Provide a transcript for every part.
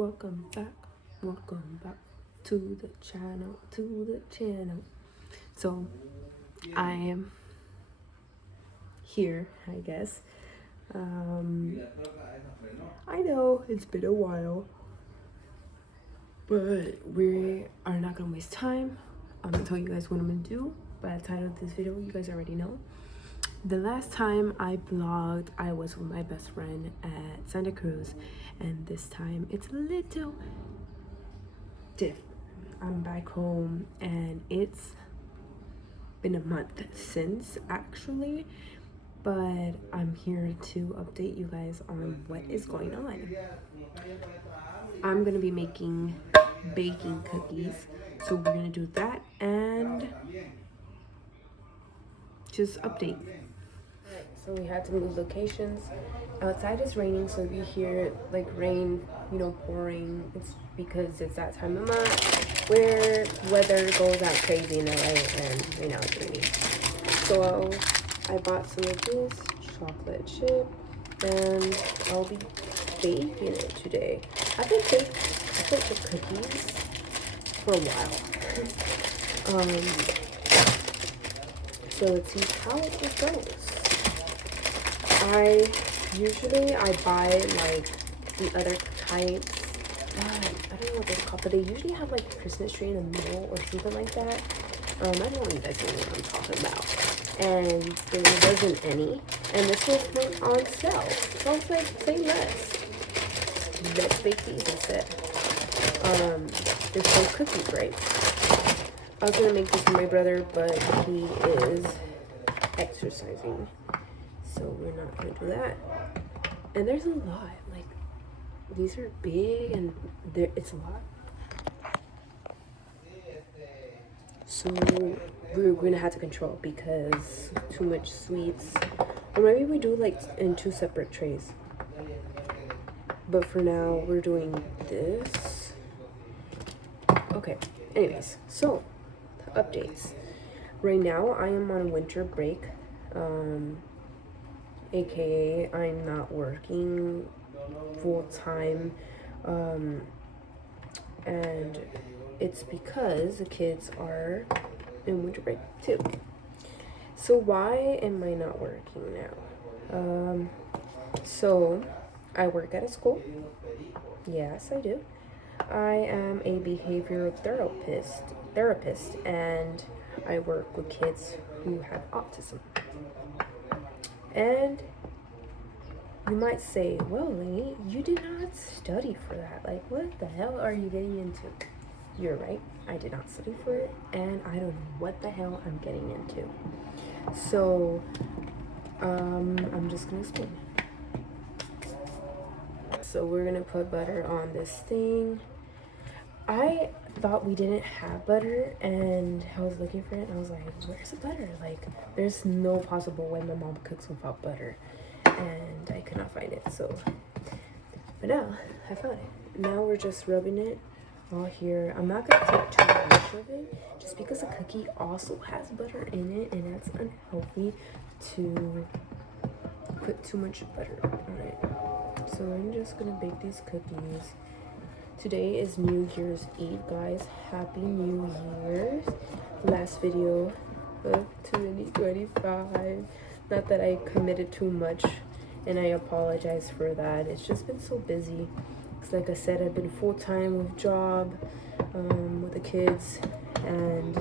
welcome back to the channel. So I am here, I guess. I know it's been a while, but we are not gonna waste time. I'm gonna tell you guys what I'm gonna do. By the title of this video, you guys already know. The last time I vlogged, I was with my best friend at Santa Cruz, and this time it's a little different. I'm back home, and it's been a month since actually, but I'm here to update you guys on what is going on. I'm gonna be making baking cookies, so we're gonna do that and just update. So we had to move locations. Outside is raining, so if you hear like rain, pouring, it's because it's that time of month where weather goes out crazy in LA, and right now it's raining. So I bought some of this chocolate chip, and I'll be baking it today. I've been baking cookies for a while. So let's see how it goes. I buy like the other types. I don't know what they're called, but they usually have like a Christmas tree in the middle or something like that. I don't know if you guys know what I'm talking about. And there wasn't any, and this was on sale. So I was like, say less. Let's bake these instead. They're called cookies, right? I was gonna make this for my brother, but he is exercising, so we're not gonna do that. And there's a lot, like these are big, and it's a lot. So we're gonna have to control because too much sweets, or maybe we do like in 2 separate trays. But for now, we're doing this. Okay. Anyways, so updates. Right now, I am on winter break. AKA I'm not working full time, and it's because the kids are in winter break too. So why am I not working now? So I work at a school. Yes, I do. I am a behavioral therapist, and I work with kids who have autism. And you might say, well, Lainey, you did not study for that. Like, what the hell are you getting into? You're right. I did not study for it, and I don't know what the hell I'm getting into. So, I'm just gonna explain. So we're gonna put butter on this thing. I thought we didn't have butter, and I was looking for it, and I was like, where's the butter? Like, there's no possible way my mom cooks without butter, and I could not find it. So, but now I found it. Now we're just rubbing it all here. I'm not gonna take too much of it, just because the cookie also has butter in it, and that's unhealthy to put too much butter on it. So I'm just gonna bake these cookies. Today is New Year's Eve, guys. Happy New Year's. Last video of 2025. Not that I committed too much, and I apologize for that. It's just been so busy. Because like I said, I've been full-time with job, with the kids, and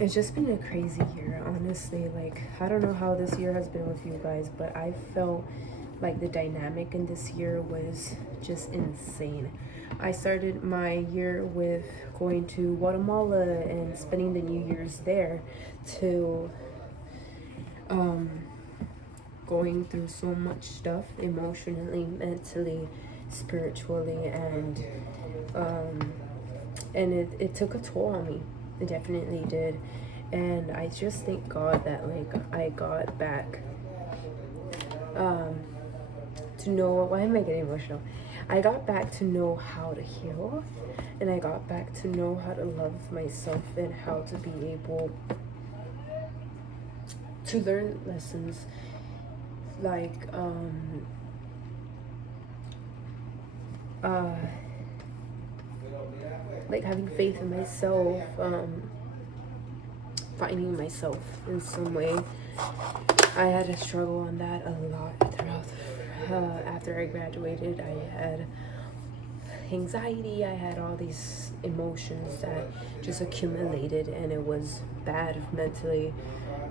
it's just been a crazy year, honestly. Like, I don't know how this year has been with you guys, but I felt like the dynamic in this year was just insane. I started my year with going to Guatemala and spending the New Year's there, to going through so much stuff emotionally, mentally, spiritually, and it took a toll on me. It definitely did. And I just thank God that like I got back to know, why am I getting emotional? I got back to know how to heal, and I got back to know how to love myself, and how to be able to learn lessons like like having faith in myself, finding myself in some way. I had to struggle on that a lot throughout. After I graduated, I had anxiety. I had all these emotions that just accumulated, and it was bad mentally.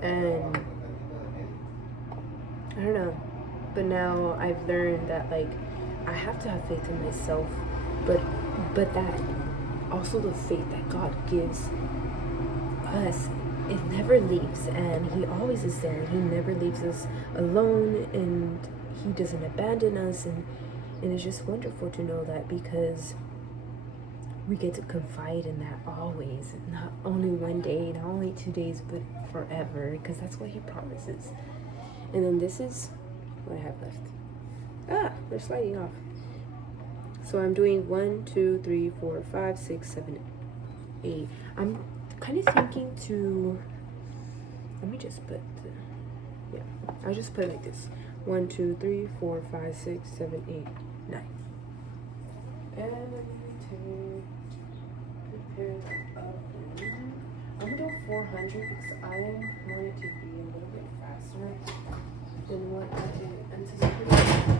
And I don't know. But now I've learned that, like, I have to have faith in myself, but that also the faith that God gives us, it never leaves, and He always is there. He never leaves us alone, and He doesn't abandon us, and it's just wonderful to know that, because we get to confide in that always, not only one day, not only 2 days, but forever, because that's what He promises. And then this is what I have left. They're sliding off. So I'm doing 1, 2, 3, 4, 5, 6, 7, 8. I'm kind of thinking to, let me just put I'll just put it like this: 1, 2, 3, 4, 5, 6, 7, 8, 9. And I'm going to prepare that up. I'm gonna do 400 because I want it to be a little bit faster than what I anticipated.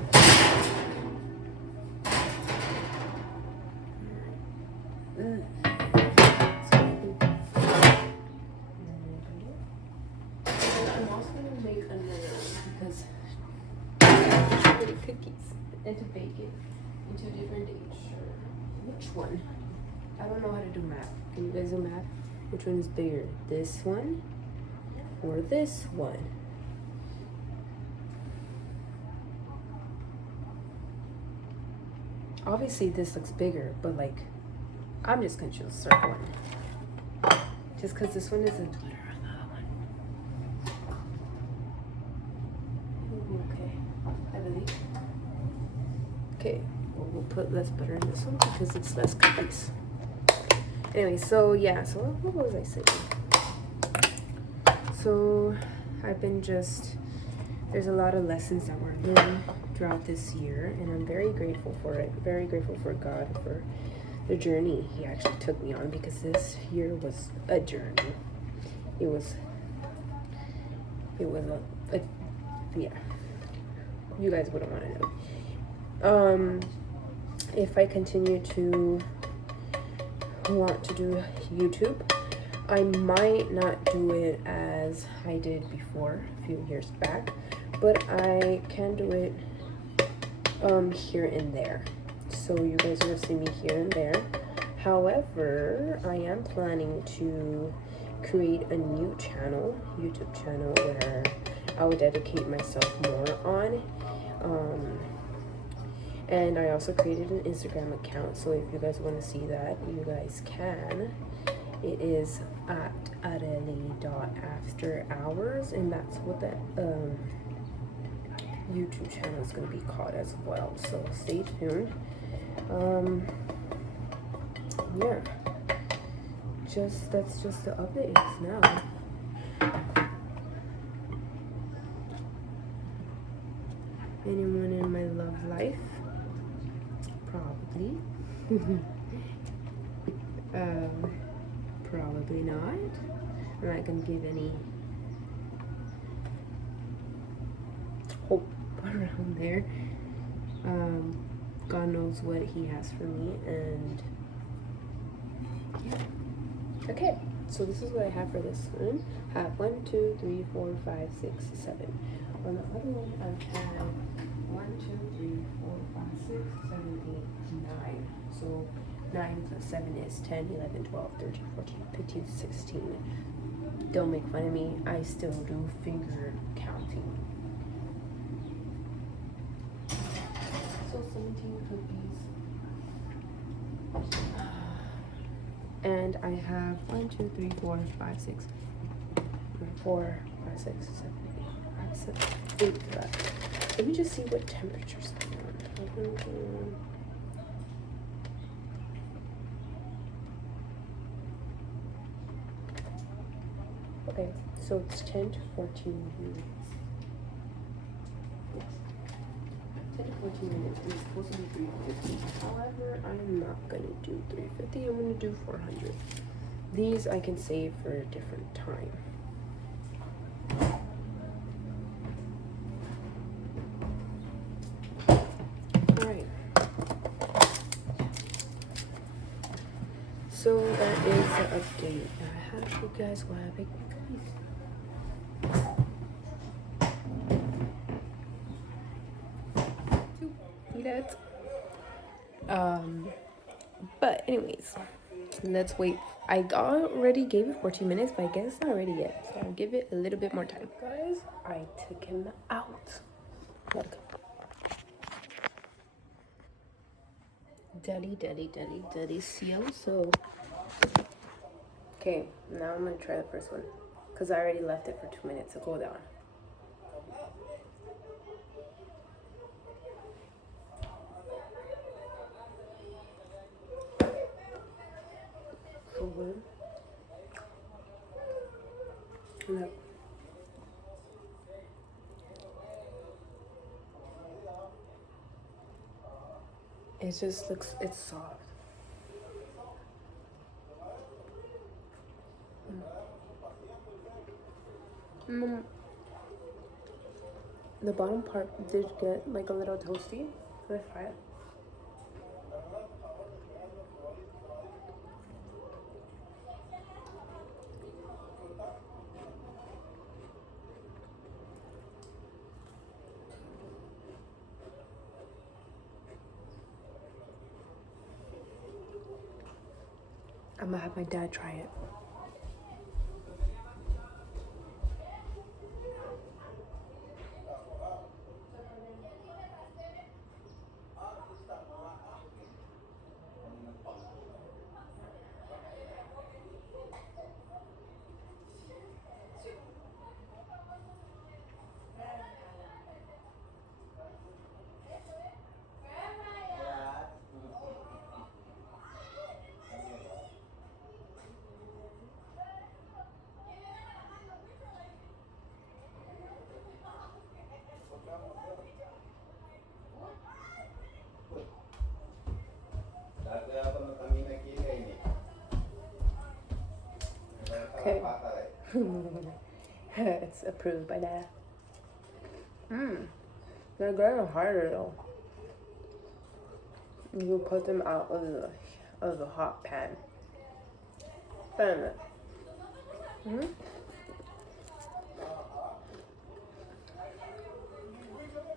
I'm also gonna make another one because I'm gonna make cookies and to bake it in 2 different days. Sure. Which one? I don't know how to do math. Can you guys do math? Which one is bigger? This one or this one? Obviously this looks bigger, but like, I'm just gonna choose a circle one. Just because this one isn't better than the other one. Okay, I believe. Okay, well, we'll put less butter in this one because it's less cookies. Anyway, so yeah, so what was I saying? So I've been there's a lot of lessons that we're learning throughout this year, and I'm very grateful for it. Very grateful for God for the journey He actually took me on, because this year was a journey. It was a yeah. You guys wouldn't want to know. If I continue to want to do YouTube, I might not do it as I did before a few years back, but I can do it here and there. So you guys will see me here and there. However, I am planning to create a new channel, YouTube channel, where I will dedicate myself more on. And I also created an Instagram account, so if you guys want to see that, you guys can. It is at ArelyVlogs, and that's what that YouTube channel is going to be called as well. So stay tuned. Yeah, that's just the updates now. Anyone in my love life? Probably. Probably not. I'm not gonna give any hope around there. God knows what He has for me, and yeah. Okay, so this is what I have for this one. I have 1, 2, 3, 4, 5, 6, 7. On the other one, I have 1, 2, 3, 4, 5, 6, 7, 8, 9. So 9 plus 7 is 10, 11, 12, 13, 14, 15, 16. Don't make fun of me. I still do finger counting. So 17 cookies. And I have 1, 2, 3, 4, 5, 6, 4, 5, 6, 7, 8, 8 left. Let me just see what temperatures I'm on. Okay, so it's 10 to 14 minutes. 10 to 14 minutes. It's supposed to be 350. However, I'm not gonna do 350. I'm gonna do 400. These I can save for a different time. Alright. So that is the update. I have you guys while I make my cookies. See that? But anyways, let's wait. I already gave it 14 minutes, but I guess it's not ready yet. So I'll give it a little bit more time. Guys, I took him out. Look. Daddy seal. So, okay, now I'm gonna try the first one. Because I already left it for 2 minutes to cool down. Look. It just looks, it's soft. The bottom part did get like a little toasty. Let's try it. I'm gonna have my dad try it. Okay. It's approved by Dad. They're getting harder though. You put them out of the hot pan. Wait a minute.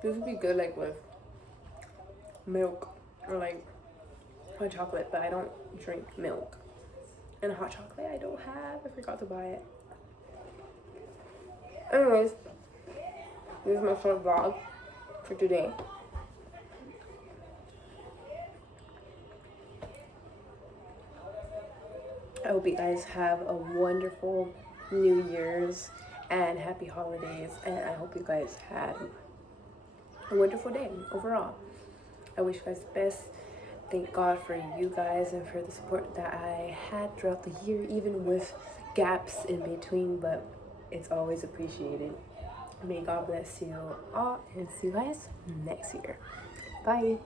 This would be good like with milk or like hot chocolate, but I don't drink milk. And hot chocolate I don't have. I forgot to buy it. Anyways, this is my short vlog for today. I hope you guys have a wonderful New Year's and happy holidays, and I hope you guys had a wonderful day overall. I wish you guys the best. Thank God for you guys and for the support that I had throughout the year, even with gaps in between, but it's always appreciated. May God bless you all, and see you guys next year. Bye.